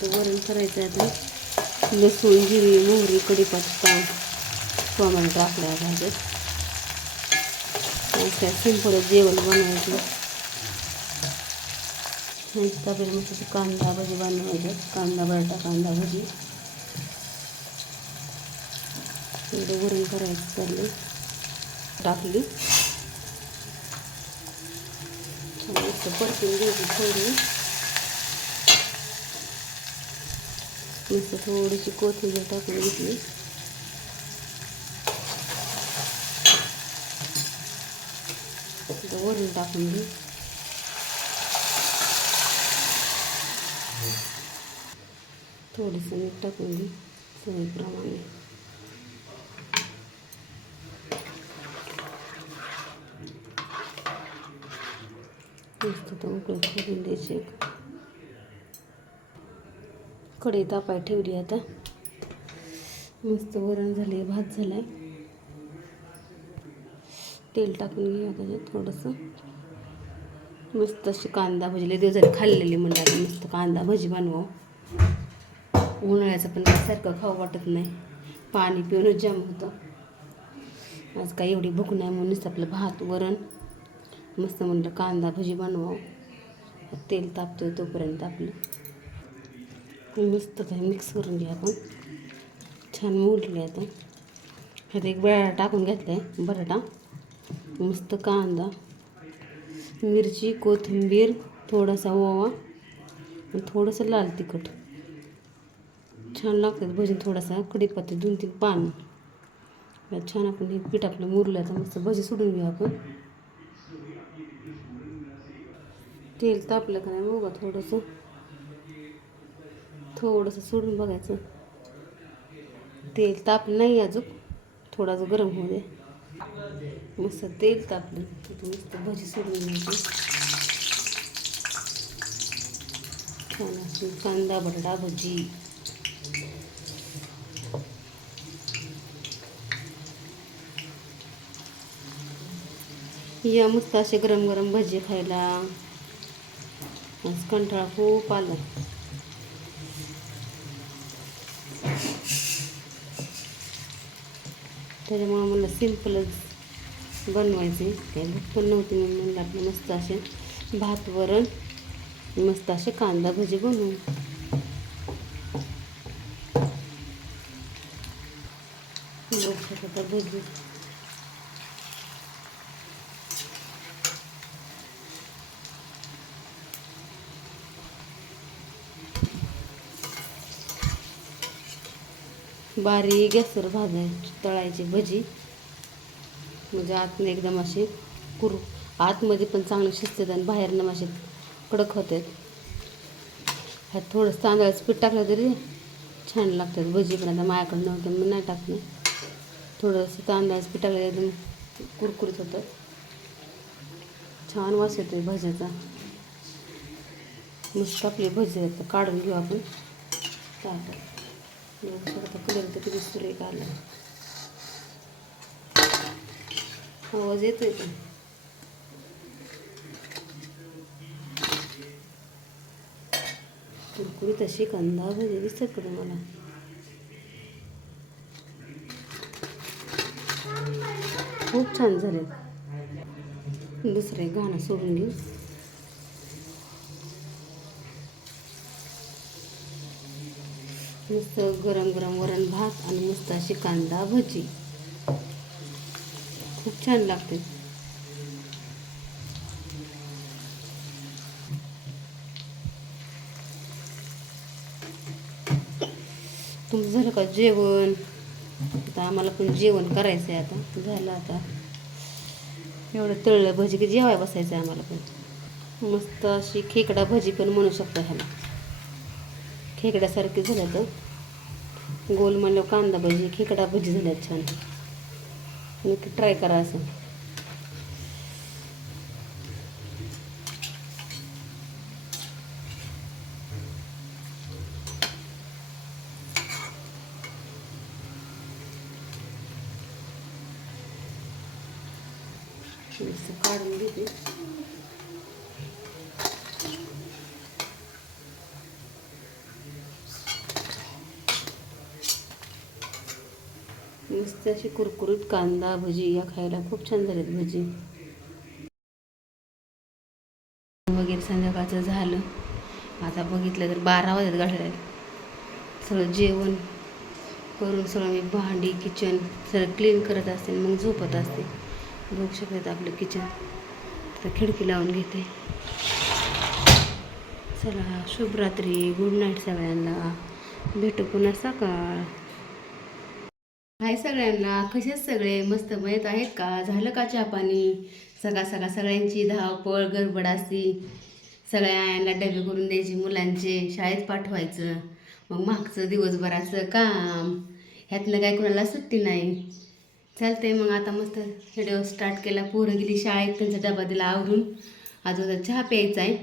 तर वरण करायचं आहे तर लसूण जिरी मोहरी कडीपत्ता टोमॅटो टाकल्या भाज्यात असं सिंपल जेवण बनवायचं. नंतर आपल्याला मस्त कांदा भजी बनवायचं. कांदा बटाटा कांदा भजी. एवढं वरण करायचं चाललं टाकली. परतून घ्यायची थोडी. मस्त थोडीशी कोथिंबीर टाकून घेतली. वरून टाकून घे. थोडंसं मीठ टाकून घे चवीप्रमाणे. मस्त तो उकळून करून द्यायची कढई तापाय ठेवली आता. मस्त वरण झाले भात झालाय. तेल टाकून घेऊया त्याच्यात थोडंसं. मस्त अशी कांदा भजी लई दिवस झाले खाल्लेली म्हणलं आता मस्त कांदा भजी बनवावं. उन्हाळ्याचं पण काय सारखं खाऊ वाटत नाही. पाणी पिऊनच जाम होतं. आज काय एवढी भूक नाही म्हणून आपलं भात वरण मस्त म्हणलं कांदा भजी बनवावं. तेल तापतोय तोपर्यंत आपलं. मस्त मिक्स करून घ्या आपण. छान मोडले आता. ह्यात एक बटाटा टाकून घेतला आहे बटाटा. मस्त कांदा, मिरची, कोथिंबीर, थोडासा ओवा, आणि थोडंसं लाल तिखट. छान लागतात भजी थोडासा कढीपत्ता दोन तीन पान. छान आपण हे पीठ आपलं मुरलं तर मस्त भजी सोडून घेऊ आपण. तेल तापलं का नाही बघा थोडंसं. थोडंसं सोडून बघायचं. तेल तापलं नाही अजून. थोडं गरम होऊ दे. मस्त तेल तापलं मस्त भजी सोडून घ्यायची छान असून कांदा बटाटा भजी. या मस्त असे गरम गरम भजी खायला. आज कंटाळा खूप आला. त्याच्यामुळं मला सिम्पलच बनवायचे. काही भूक पण नव्हती म्हणून म्हणलं मस्त असे भात वरण मस्त असे कांदा भजी बनवू. भजी बारीक गॅसवर भाजायची तळायची भजी. म्हणजे आतनं एकदम असे कुर आतमध्ये पण चांगले शिजतात आणि बाहेरनं असे कडक होतात. ह्यात थोडंसं तांदळाचं पीठ टाकलं तरी छान लागतात भजी पण. आता माझ्याकडे नव्हतं मी नाही टाकणं थोडंसं तांदळाचं पीठ टाकलं एकदम कुरकुरीत होतं छान वास येतोय भज्याचा. मस्त आपली भजी काढून घेऊ आपण. चालतं बघू शकता कलर तर किती आवाज येतोय पण कुरकुरीत अशी कांदा भजी दिसतात का तुम्हाला? खूप छान झाले दुसरं गाणं सोडून घेऊ मस्त गरम गरम वरण भात आणि मस्त अशी कांदा भजी. खूप छान लागते. तुमचं झालं का जेवण? आता आम्हाला पण जेवण करायचं आहे आता. झालं आता. एवढं तळलं भजी की जेवाय बसायचं आहे आम्हाला पण. मस्त अशी खेकडा भजी पण म्हणू शकतो ह्याला. खेकड्यासारखी झालं तर गोल म्हणलं कांदा भजी खेकडा भजी झाल्यात छान. नक्की ट्राय करा असं. काढून घेते. मस्त अशी कुरकुरीत कांदा भजी या खायला खूप छान झालेत भजी. वगैरे संध्याकाळचं झालं. आता बघितलं तर बारा वाजत गाठल्या सगळं जेवण करून सगळं मी भांडी किचन सगळं क्लीन करत असते आणि मग झोपत असते. बघू शकतात आपलं किचन तर खिडकी लावून घेते. चला शुभरात्री. गुड नाईट सगळ्यांना. भेटू पुन्हा सकाळ. हाय सगळ्यांना कसेच सगळे? मस्त मयत आहेत का? झालं का चहा पाणी? सकाळ सकाळ सगळ्यांची धावपळ गडबड असती सगळ्यांना डबे करून द्यायचे मुलांचे शाळेत पाठवायचं. मग मागचं दिवसभराचं काम. ह्यातनं काय कुणाला सुट्टी नाही. चालतंय मग आता मस्त व्हिडिओ स्टार्ट केला. पोरं गेली शाळेत त्यांचा डबा दिला आवरून. आजोबा चहा प्यायचा आहे.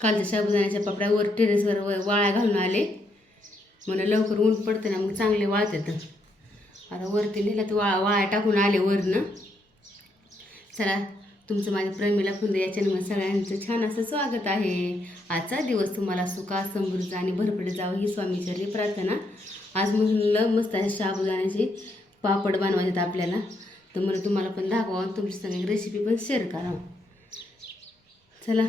कालच्या शाबुदाण्याच्या पापड्यावर टेरेसवर व- वाळ्या घालून आले. म्हणून लवकर ऊन पडतं ना मग चांगले वाळतात. आता वरती नेला तर वा वाया टाकून आले वरनं. चला तुमचं माझ्या प्रेमीला फुंद या चॅनलमध्ये सगळ्यांचं छान असं स्वागत आहे. आजचा दिवस तुम्हाला सुखा समृद्ध आणि भरपडे जावं ही स्वामीचरणी प्रार्थना. आज म्हणलं मस्त आहे शाबुदाण्याची पापड बनवायचे आहेत आपल्याला. तर मला तुम्हाला पण दाखवा तुमची सगळी रेसिपी पण शेअर करा चला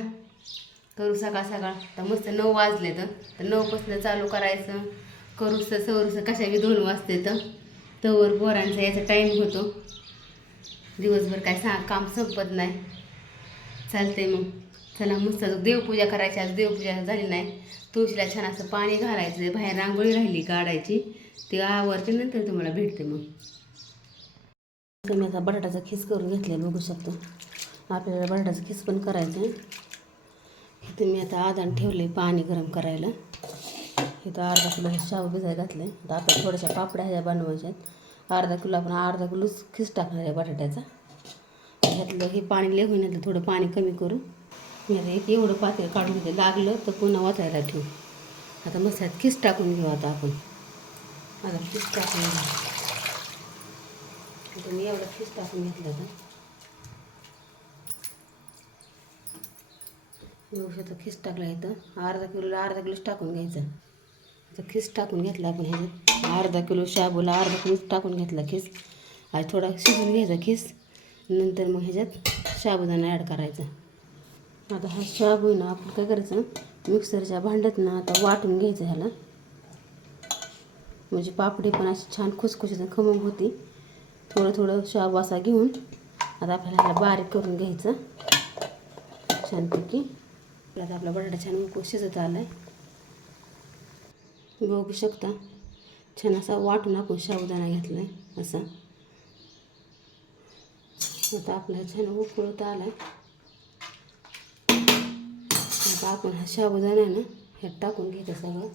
करू सकाळ सकाळ. तर मस्त नऊ वाजले तर नऊपासून चालू करायचं. करूसं सवरूसं कशा दोन वाजते तर तवर पोरांचा याचा टाईम होतो. दिवसभर काय सांग काम संपत नाही. चालतंय मग. चला मस्त देवपूजा करायची. आज देवपूजा झाली नाही. तुळशीला छान असं पाणी घालायचं. बाहेर रांगोळी राहिली काढायची. ती आवरते नंतर तुम्हाला भेटते मग. मी आता बटाट्याचा खीस करून घेतले बघू शकतो. आपल्याला बटाट्याचा खीस पण करायचं आहे इथे मी आता आदान ठेवले पाणी गरम करायला. इथं अर्धा किलो शाव भिजाय घातले आता आपल्या थोड्याशा पापड्या ह्या बनवायच्या आहेत अर्धा किलो आपण अर्धा किलोच खिस टाकणार आहे बटाट्याचा. ह्यातलं हे पाणी लय होईन थोडं पाणी कमी करू. मी आता एक एवढं पातळ काढून घेते. लागलं तर पुन्हा वाचायला ठेवू. आता मस्त ह्यात खिस टाकून घेऊ आता आपण. आता खिस टाकून घेऊ. आता मी एवढं खीस टाकून घेतलं आता. व्यवस्थित खिस टाकला इथं. अर्धा किलोला अर्धा किलोच टाकून घ्यायचं. तर खीस टाकून घेतला आपण ह्याच्यात अर्धा किलो शाबूला अर्धा किलो टाकून घेतला खीस. आणि थोडा शिजून घ्यायचा खीस. नंतर मग ह्याच्यात शाबुदाणा ॲड करायचा. आता हा शाबू ना आपण काय करायचं मिक्सरच्या भांड्यात ना आता वाटून घ्यायचं ह्याला. म्हणजे पापडी पण अशी छान खुसखुशीत खमंग होती. थोडं थोडं शाबू असा घेऊन आता आपल्याला ह्याला बारीक करून घ्यायचं. छानपैकी. आता आपला बटाटा छान शिजत आला आहे बघू शकता. छान असा वाटून आपण शाबुदाणा घेतला आहे असा. आता आपला छान उकळत आला आता आपण हा शाबुदाणा ना हे टाकून घ्यायचं सगळं.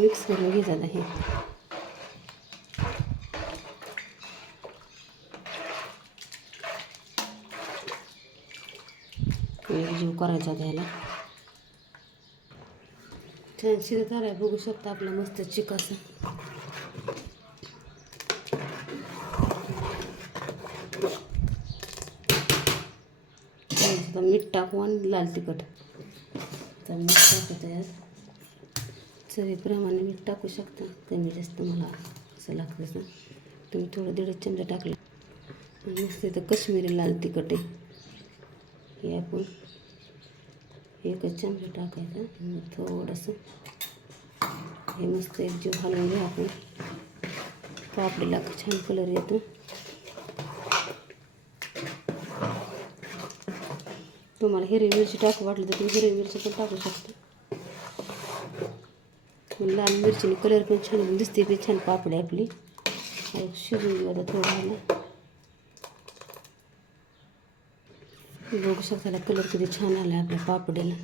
मिक्स करून घेतात हे जीव करायचा द्यायला छान शिजत आलाय बघू शकता आपलं मस्त चिकासा. मीठ टाकू आणि लाल तिखट. तर मीठ टाकायचं यात चवीप्रमाणे मीठ टाकू शकता. कमी जास्त मला असं लागतं ना तुम्ही थोडं दीड चमचा टाकला. मस्त इथं कश्मीरी लाल तिखट आहे. हे आपण एकच चमचा टाकायचा मग थोडंसं हे मस्त एक जीव हलवून घ्या आपण पापडीला छान कलर येतो तुम्हाला हिरवी मिरची टाकू वाटलं तर तुम्ही हिरवी मिरची पण टाकू शकता लाल मिरचीने कलर पण छान दिसते ते छान पापडी आपली शिजून घेऊ आता थोडं आलं बघू शकता कलर किती छान आला आपल्या पापडीला.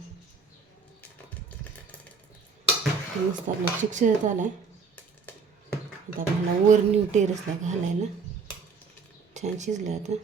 मस्त आपला शिक्षित आला आहे आता आपल्याला वर न्यू टेरेसला घालायला. छान शिजलं आता.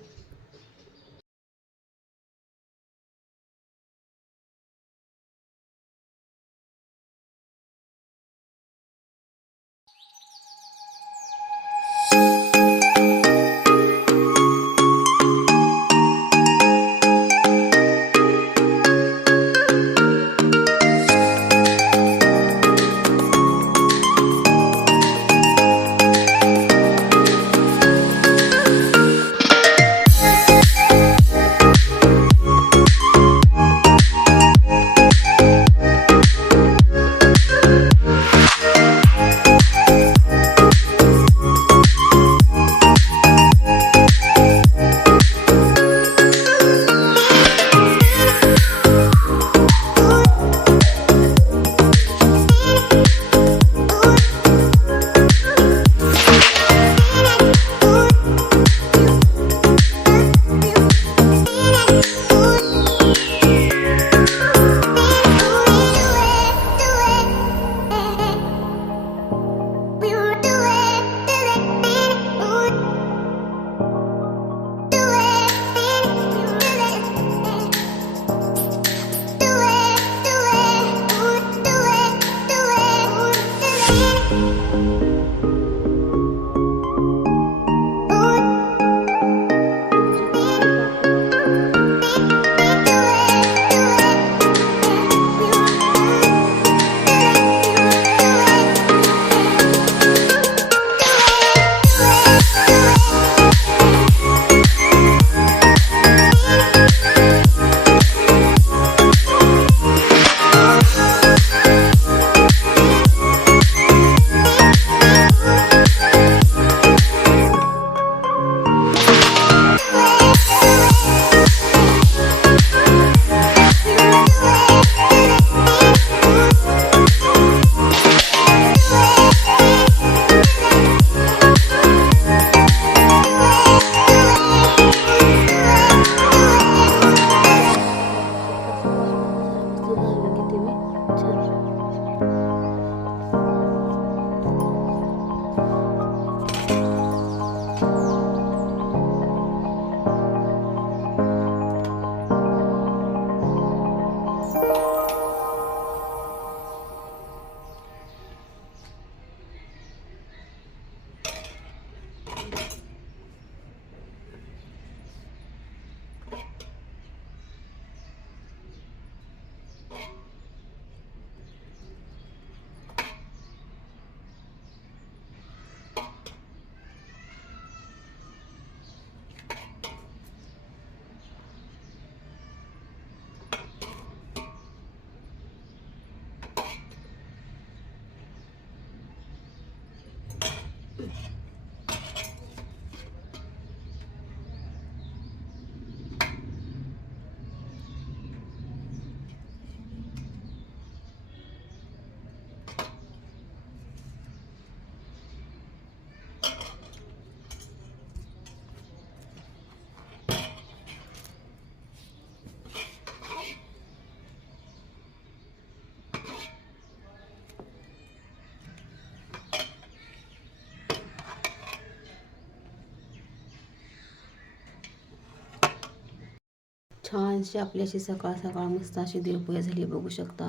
छानशी आपल्याशी सकाळ सकाळ मस्त अशी देवपूजा झाली बघू शकता.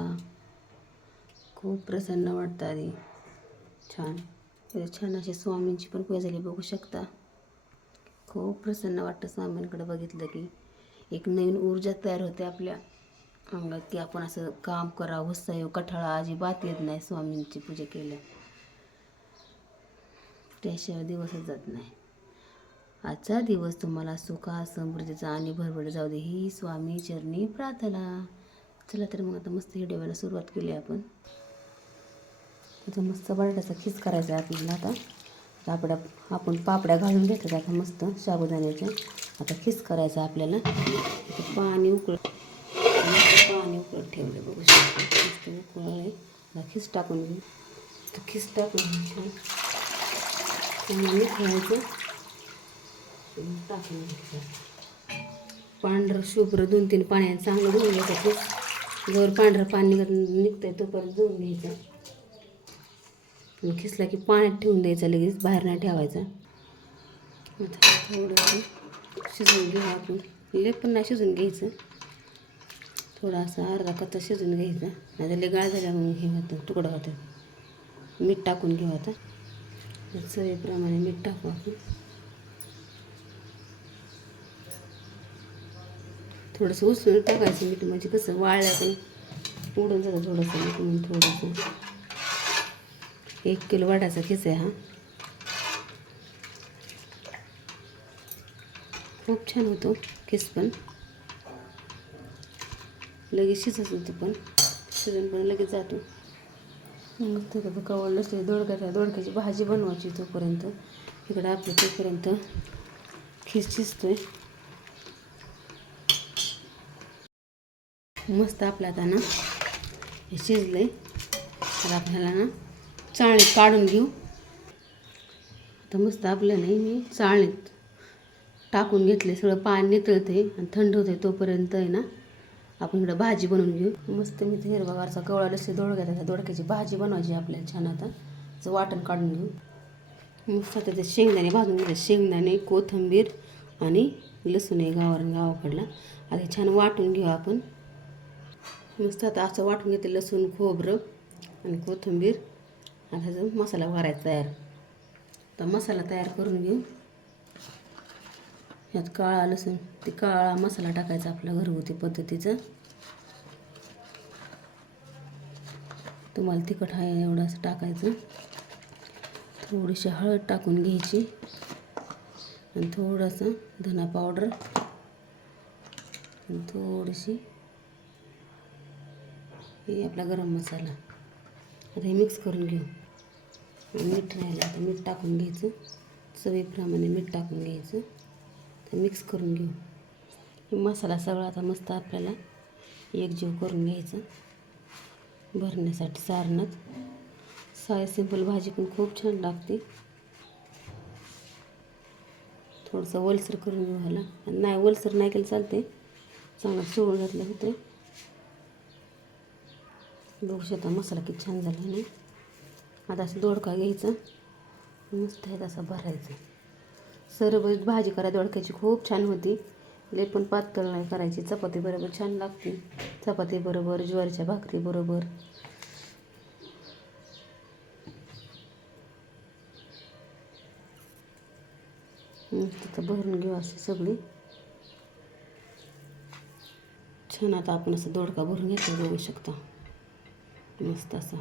खूप प्रसन्न वाटतं आधी. छान. छान अशी स्वामींची पण पूजा झाली बघू शकता. खूप प्रसन्न वाटतं स्वामींकडे बघितलं की. एक नवीन ऊर्जा तयार होते आपल्या अंगात की आपण असं काम करावं उत्साह येऊ कठाळा अजिबात येत नाही स्वामींची पूजा केल्या त्याशिवाय दिवसच जात नाही. आजचा दिवस तुम्हाला सुखा समृद्धीचा आणि भरभर जाऊ दे. ही स्वामी चरणी प्रार्थना. चला तर मग आता मस्त हे डेवायला सुरुवात केली आपण. आता मस्त बटाट्याचा खीस करायचा आहे आपल्याला आता. पापड्या आपण पापड्या घालून घेतल्या आता मस्त साबुदाण्याच्या आता खीस करायचं आहे आपल्याला. आता पाणी उकळ पाणी उकळत ठेवलं बघू शकतो. मस्त उकळलं आता खीस टाकून घेऊ. तर खीस टाकून घेऊ ठेवायचं टाकून घ्यायचं पांढरं शुभ्र दोन तीन पाण्यात चांगलं धुवून घ्यायचं ते. जर पांढरं पाणी निघतं आहे तोपर्यंत धुवून घ्यायचं. खिसला की पाण्यात ठेवून द्यायचं लगेच बाहेर नाही ठेवायचा. थोडंसं शिजवून घेऊ आपण. लय पण नाही शिजून घ्यायचं. थोडासा अर्धा कच्चा शिजून घ्यायचा. नाही लय गाळ झाल्या मग हे होतं तुकडा होतं. मीठ टाकून घेऊ आता. चवीप्रमाणे मीठ टाकू आपण. थोडंसं उचलून टाकायचं मीठ म्हणजे कसं वाळल्या पण उडून जातं थोडंसं मीठ म्हणून थोडंसं. एक किलो वाटाचा खेच आहे हा. खूप छान होतो खेस पण. लगेच शिजत होतं पण. शिजून पण लगेच जातो. मस्त त्याचं कवळ नसते दोडक्याच्या दोडक्याची भाजी बनवायची तोपर्यंत. इकडं आपलं तोपर्यंत खीस शिजतोय. मस्त आपला आता ना हे शिजलं आहे तर आपल्याला ना चाळणीत काढून घेऊ. आता मस्त आपलं नाही मी चाळणीत टाकून घेतले सगळं पाणी नितळते आणि थंड होते तोपर्यंत आहे ना. आपण इकडं भाजी बनवून घेऊ. मस्त मी ते हिरवागारचा कवळा लसले दोडक्यात त्या दोडक्याची भाजी बनवायची आपल्याला छान आता. त्याचं वाटण काढून घेऊ. मस्त आता ते शेंगदाणे भाजून घ्यायचे शेंगदाणे कोथिंबीर आणि लसूण आहे गावावर गावाकडला. आता हे छान वाटून घेऊ आपण. मस्त आता असं वाटून घेते लसूण खोबरं आणि कोथिंबीर. आता मसाला भरायचा तयार. तर मसाला तयार करून घेऊ. यात काळा लसूण ते काळा मसाला टाकायचा आपला घरगुती पद्धतीचा. तुम्हाला तिखट आहे एवढं असं टाकायचं. थोडीशी हळद टाकून घ्यायची. आणि थोडंसं धना पावडर. आणि थोडीशी हे आपला गरम मसाला. आता हे मिक्स करून घेऊ. आणि मीठ राहिलं आता मीठ टाकून घ्यायचं. चवीप्रमाणे मीठ टाकून घ्यायचं. मिक्स करून घेऊ. हे मसाला सगळा आता मस्त आपल्याला एकजीव करून घ्यायचं. भरण्यासाठी सारणात. साय सिंपल भाजी पण खूप छान लागते. थोडंसं वलसर करून घेऊ ह्याला. आणि नाही वलसर नाही केलं चालते चांगलं सोडून घातलं होतं. बघू शकता मसाला किती छान झाला नाही आता असं दोडका घ्यायचा. मस्त आहे तसा भरायचं. सर्व भाजी करा दोडक्याची खूप छान होती. ले पण पातळ नाही करायची चपाती बरोबर छान लागते. चपातीबरोबर ज्वारीच्या भाकरीबरोबर तिथं भरून घेऊ अशी सगळी. छान आता आपण असं दोडका भरून घेतो बघू शकता. मस्त असा.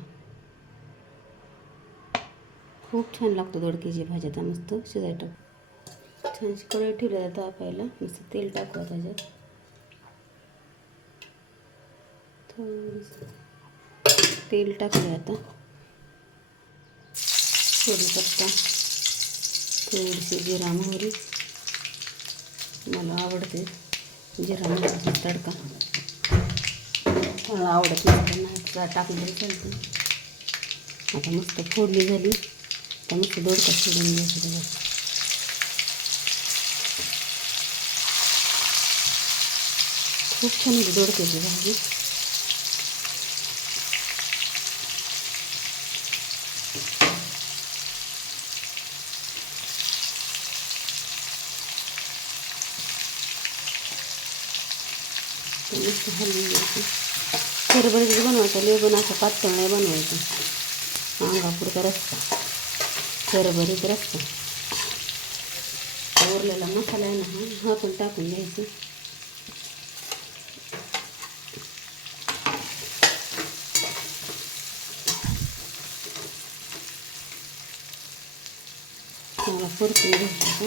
खूप छान लागतो दोडक्याची भाजी आता मस्त शिजायला. छान कढई ठेवली जातं तापायला. मस्त तेल टाकू आता त्याच्यात थोडंसं तेल टाकलं आता. कढीपत्ता थोडीशी जिरा मोहरी मला आवडते जिरा मोहरीचा तडका. मला आवडत नाही नाही टाकलं तरी चालते आता मस्त फोडली झाली. आता मस्त दोडका सोडून घ्यायचं खूप छान होती केली भाजी. ते मस्त हलवून घ्यायची सरबरीचं बनवायचं लेबन असं पातळ नाही बनवायचं अंगापुरता रस्ता सरबरीत रस्ता उरलेला मसाला आहे ना हा पण टाकून घ्यायचं. चांगला परतून घ्यायचा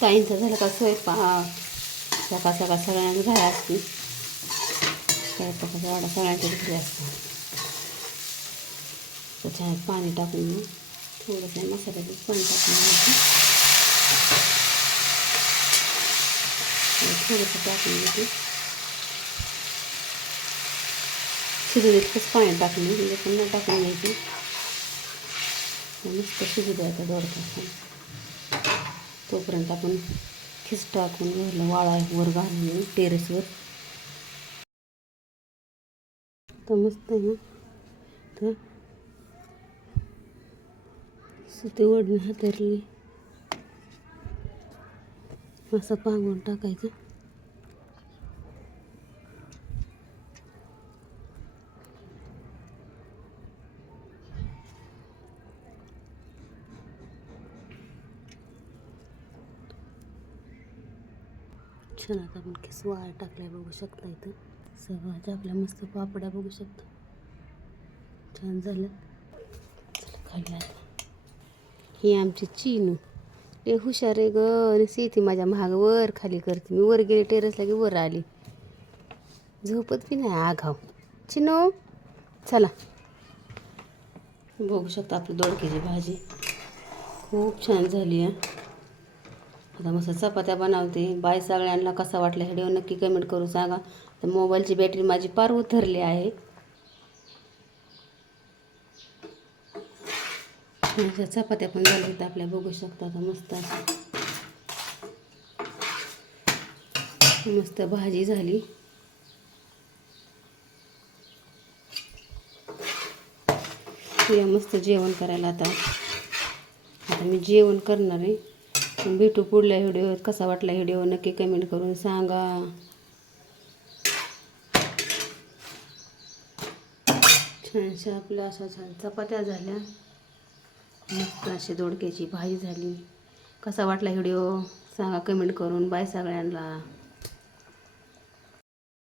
झालं झाला का स्वयंपाक? सकाळ सकाळ सगळ्यांना घरी असते स्वयंपाकाचा वाडा सगळ्यांच्या घरी असतो. त्याच्यात पाणी टाकून थोडंसं मसाल्याचं पाणी टाकून थोडंसं टाकून घेते शिजू देत कसं पाणी टाकून म्हणजे पुन्हा टाकून घ्यायचं मस्त शिजू द्यायचं दोडका तोपर्यंत आपण खिस टाकून घालून वाळावर घालून टेरेसवर तर मस्त आहे ना तर सुती ओढणी हातरली असं पांगून टाकायचं छान आता आपण किस वाळ टाकल्या बघू शकता इथं. सगळं आपल्या मस्त पापड्या बघू शकतो. छान झालं. चला खाली आता. ही आमची चिनू. ए हुशार आहे ग. आणि ती माझ्या महाग वर खाली करते. मी वर गेले टेरेसला की वर आली. झोपत बी नाही आघाव चिनू चला. बघू शकता आपली दोडक्याची भाजी. खूप छान झाली आहे आता मस्त चपात्या बनवते. बाय सगळ्यांना कसा वाटला व्हिडिओ नक्की कमेंट करू सांगा. तर मोबाईलची बॅटरी माझी पार उतरली आहे. चपात्या पण झाल्या तर आपल्या बघू शकता आता मस्त मस्त भाजी झाली. मस्त जेवण करायला आता. आता मी जेवण करणार आहे. भेटू पुढल्या व्हिडिओत कसा वाटला व्हिडिओ नक्की कमेंट करून सांगा. छानशा आपल्या अशा छान चपात्या झाल्या. मस्त अशी दोडक्याची भाजी झाली. कसा वाटला व्हिडिओ सांगा कमेंट करून. बाय सगळ्यांना.